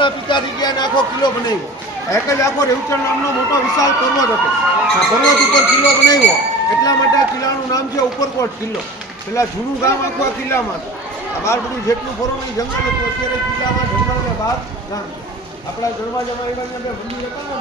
દેશના પિતા થઈ ગયા અને આખો કિલ્લો બનાવ્યો. એક જ આખો રેવચંદ નામનો મોટો વિશાળ પર્વત હતો. આ પર્વત ઉપર કિલ્લો બનાવ્યો એટલા માટે આ કિલ્લાનું નામ છે ઉપરકોટ કિલ્લો. પેલા જૂનું ગામ આખું આ કિલ્લામાં આ બહાર બધું જેટલું ફરવાનું જંગલ હતું અત્યારે કિલ્લામાં જંગલ ને બહાર ગામ. આપણા દરવાજામાં એવા બે મંદિર હતા ને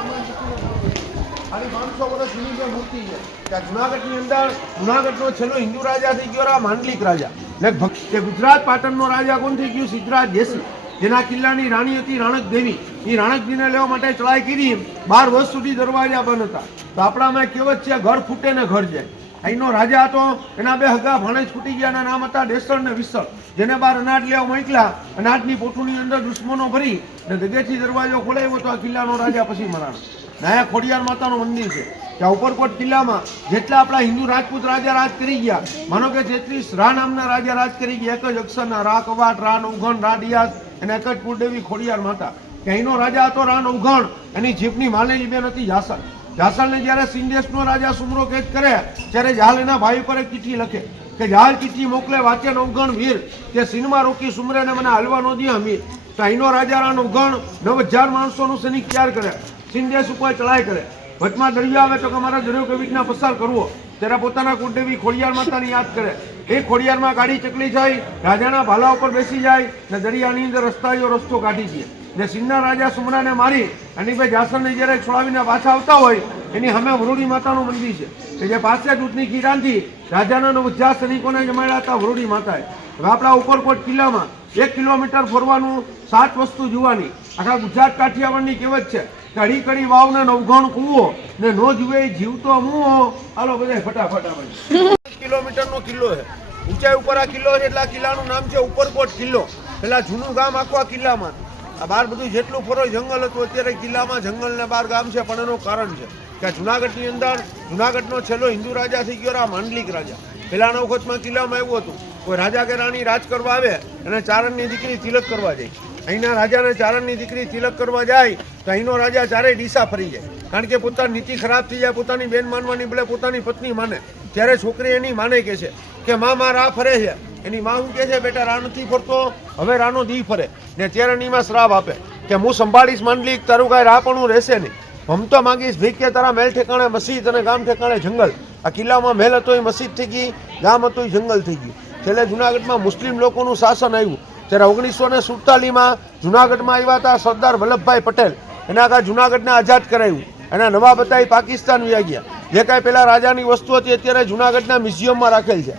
આની 500 વર્ષ જૂની જે મૂર્તિ છે ત્યાં જુનાગઢની અંદર જુનાગઢનો છેલ્લો હિન્દુ રાજા થઈ ગયો માંડલિક રાજા. લગભગ કે ગુજરાત પાટણનો રાજા કોણ થઈ ગયું? સિદ્ધરાજ જયસિંહ. જેના કિલ્લાની રાણી હતી રાણક દેવી. એ રાણકજીને લેવા માટે ચડાઈ કરી 12 વર્ષ સુધી દરવાજા બંધ હતા. તો આપણામાં કહેવત છે ઘર ફૂટે ને ઘર જાય. અહીંનો રાજા હતો એના બે હગા ભાણેજ ફૂટી ગયા એના નામ હતા દેસળ ને વિસળ. જેને બાર અનાજ લેવા મોકલ્યા અનાજની પોટુની અંદર દુશ્મનો ભરી અને દગેથી દરવાજો ખોલાવ્યો તો આ કિલ્લાનો રાજા પછી મરાણો. નયા ખોડિયાર માતાનું મંદિર છે ત્યાં ઉપરકોટ કિલ્લામાં જેટલા આપણા હિન્દુ રાજપૂત રાજા રાજ કરી ગયા માનો કે 33 રા નામના રાજા રાજ કરી ગયા. એક જ અક્ષરના રા કવાટ, રા નવઘણ, રા ડિયાસ અને એક જ કુળદેવી ખોડિયાર માતા. કે અહીંનો રાજા હતો રા નવઘણ. એની જીભની માનેલી બેન હતી જાસલ. જાસલને જ્યારે સિંદેશનો રાજા સુમરો કેદ કરે ત્યારે જાલ એના ભાઈ પર એક ચિઠ્ઠી લખે કે જાલ ચિઠ્ઠી મોકલે વાંચે નવઘણ વીર કે સિનમાં રોકી સુમરેને મને હાલવા નો દે અમીર. તો અહીંનો રાજા રા નવઘણ 9000 માણસોનું સૈનિક તૈયાર કરે સિંદેશ ઉપર ચડાઈ કરે. વચમાં દરિયો આવે તો કે મારા દરિયો કેવી રીતના પસાર કરવો ત્યારે પોતાના કુળદેવી ખોડિયાર માતાની યાદ કરે. એ ખોડિયારમાં ગાડી ચકલી જાય રાજાના ભાલા ઉપર બેસી જાય ને દરિયાની અંદર રસ્તો કાઢી દે ને સિંહના રાજા સુમરાને મારી અને ભાઈ જાસરને જ્યારે છોડાવીને પાછા આવતા હોય એની સામે વરુડી માતાનું મંદિર છે કે જે પાસે દૂધની કિરાનથી રાજાના 9000 સૈનિકોને જમાડ્યા હતા વરુડી માતાએ. હવે આપણા ઉપરકોટ કિલ્લામાં 1 કિલોમીટર ફરવાનું 7 વસ્તુ જોવાની. આખા ગુજરાત કાઠિયાવાડની કહેવત છે કડી કડી વાવને નવઘણ કૂવો ને નો જુએ જીવતો મુઓ. હાલો બધા ફટાફટ આવે. 5 કિલોમીટરનો કિલ્લો છે. ઊંચાઈ ઉપર આ કિલ્લો છે એટલે આ કિલ્લાનું નામ છે ઉપરકોટ કિલ્લો. પેલા જૂનું ગામ આખું આ કિલ્લામાં આ બહાર બધું જેટલું ફરો જંગલ હતું અત્યારે કિલ્લામાં જંગલ ને બહાર ગામ છે. પણ એનું કારણ છે કે જુનાગઢની અંદર જુનાગઢનો છેલ્લો હિન્દુ રાજા થઈ ગયો માંડલિક રાજા. પેલાના વખતમાં કિલ્લામાં એવું હતું કોઈ રાજા કે રાણી રાજ કરવા આવે અને ચારણની દીકરી તિલક કરવા જાય. અહીંના રાજાને ચારણની દીકરી તિલક કરવા જાય તો અહીંનો રાજા ચારેય ડીસા ફરી જાય. કારણ કે પોતાની નીતિ ખરાબ થઈ જાય. પોતાની બેન માનવાની બદલે પોતાની પત્ની માને. ત્યારે છોકરી એની માને કહે છે કે માં રા ફરે છે. એની માં શું કહે છે બેટા રા નથી ફરતો હવે રાનો દી ફરે ને ચેરણીમાં શ્રાપ આપે કે હું સંભાળીશ માંડલિક તારું કાંઈ રા પણ રહેશે નહીં. હમ તો માંગીશ ભીખ કે તારા મહેલ ઠેકાણે મસ્જિદ અને ગામ ઠેકાણે જંગલ. આ કિલ્લામાં મહેલ હતો એ મસ્જિદ થઈ ગઈ, ગામ હતું એ જંગલ થઈ ગયું. છેલ્લે જુનાગઢમાં મુસ્લિમ લોકોનું શાસન આવ્યું ત્યારે 1947માં જુનાગઢમાં આવ્યા હતા સરદાર વલ્લભભાઈ પટેલ. એના આખા જુનાગઢને આઝાદ કરાવ્યું. એના નવાબ હતા એ પાકિસ્તાન વ્યા ગયા. જે કાંઈ પેલા રાજાની વસ્તુ હતી અત્યારે જુનાગઢના મ્યુઝિયમમાં રાખેલ છે.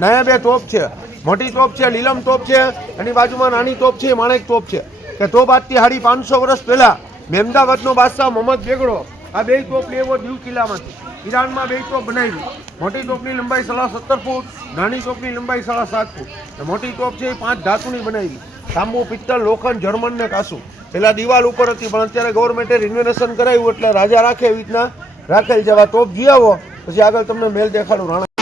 નયા 2 તોપ છે. મોટી તોપ છે લીલમ તોપ છે એની બાજુમાં નાની તોપ છે માણેક તોપ છે. કે તોપ આજથી 550 વર્ષ પહેલા મહેમદાવાદનો બાદશાહ મોહમ્મદ બેગડો આ 2 તોપ લેવો દીવ કિલ્લામાંથી. ઈરાનમાં 2 તોપ બનાવી. મોટી તોપની લંબાઈ 17.5 ફૂટ, નાની તોપની લંબાઈ 7.5 ફૂટ. મોટી તોપ છે એ 5 ધાતુની બનાવી. તાંબુ, પિત્તળ, લોખંડ, જર્મન ને કાસુ. પેલા દિવાલ ઉપર હતી પણ અત્યારે ગવર્મેન્ટે રિનોવેશન કરાવ્યું એટલે રાજા રાખે એવી રીતના રાખેલ જેવા તોપ જી આવો પછી આગળ તમને મેલ દેખાડું. રાણા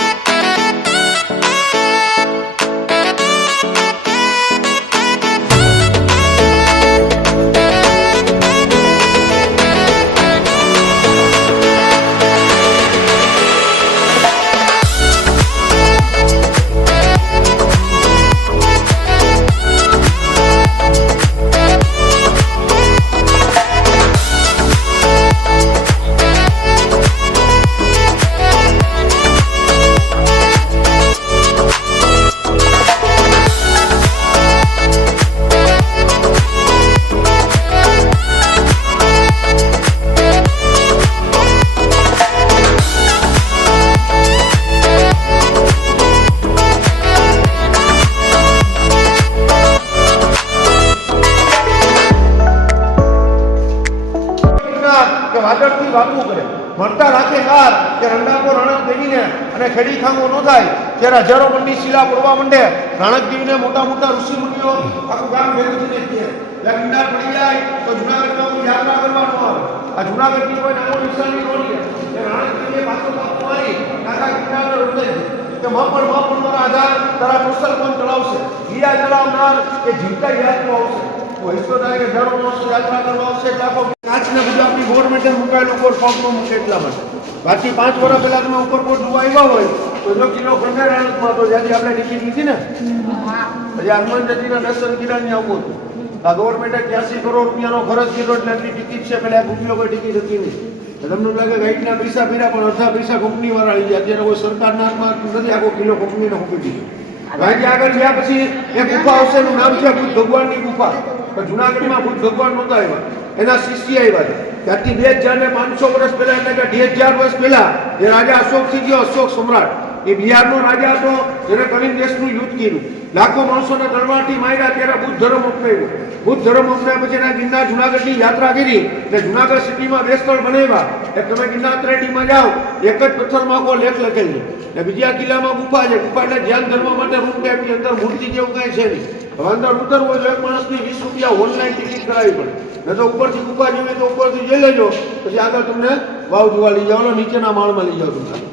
વાદળથી વાપવું કરે મળતા રાખે કાર કે રંડાકો રાણક દેવીને અને ખેડી ખાંગો ન થાય ત્યારે હજારો મણની શિલા પડવા માંડે. રાણક દેવીને મોટા મોટા ઋષિ મુનિઓ આખું ગામ ભેગું થઈને કહે ગંડા પડી જાય તો જુનાગઢમાં યાત્રા કરવાનો આવે. આ જુનાગઢની કોઈ નામો નિશાની નોંધે કે રાણક દેવીએ પાછો પાછો મારી કાકા કિનારે રોકે કે માં પણ મારા આધાર તારા ટોસલ કોણ ચલાવશે. હીરા ચલાવનાર કે જીવતા યાત્રા આવશે. હિસ્સો થાય કે હજારો માણસો યાત્રા કરવા આવશે એટલે આખો કાચને બધું આપણી ગવર્મેન્ટે મુકાયેલું ઉપર પગમાં મૂકે એટલા માટે. બાકી 5 વર્ષ પહેલા તમે ઉપરકોટ જોવા આવ્યા હોય તો જો કિલ્લો ખંડેરાણમાં તો જ્યાંથી આપણે ટિકિટ લીધી ને પછી હનુમાનજીના દર્શન કર્યા ને આવું હતું આ ગવર્મેન્ટે 83 કરોડ રૂપિયાનો ખર્ચ કર્યો એટલે એટલી ટિકિટ છે, પેલા 1 રૂપિયો કોઈ ટિકિટ હતી નહીં. તમને લાગે ગાઈડના પૈસા ભર્યા પણ અડધા પૈસા કંપનીવાળા લઈ ગયા. અત્યારે કોઈ સરકારના હાથમાં નથી, આખો કિલ્લો કંપનીને મૂકી દીધો. ગાંધી આગળ ગયા પછી એક ગુફા આવશે, એનું નામ છે બુદ્ધ ભગવાનની ગુફા. જુનાગઢમાં બુદ્ધ ભગવાન નહોતા આવ્યા, એના શિષ્ય આવ્યા હતા. ત્યાંથી 2500 વર્ષ પહેલા એટલે કે 2000 વર્ષ પહેલા એ રાજા અશોક થઈ ગયો, અશોક સમ્રાટ. એ બિહારનો રાજા હતો જેને કલિંગ દેશનું યુદ્ધ કર્યું, લાખો માણસોને તલવારથી માર્યા, ત્યારે બુદ્ધ ધર્મ અપનાવ્યો. બુદ્ધ ધર્મ અપનાવ્યા પછી એના ગિરનાર જુનાગઢની યાત્રા કરી એટલે જુનાગઢ સિટીમાં 2 સ્થળ બનાવ્યા. એક તમે ગિરનાર ત્રેટીમાં જાઓ, એક જ પથ્થરમાં આખો લેખ લખેલી ને બીજા કિલ્લામાં ગુફા છે. ગુફા એટલે ધ્યાન ધર્મ માટે રૂમ ટાઈપની, અંદર મૂર્તિ જેવું કાંઈ છે નહીં. હવે અંદર ઉતરવું હોય તો એક માણસની 20 રૂપિયા ઓનલાઈન ટિકિટ કરાવવી પડે, ને તો ઉપરથી ગુફા જોઈએ તો ઉપરથી જઈ લેજો, પછી આગળ તમને વાવ જોવા લઈ જાઓ, નીચેના માળમાં લઈ જાઓ તમને.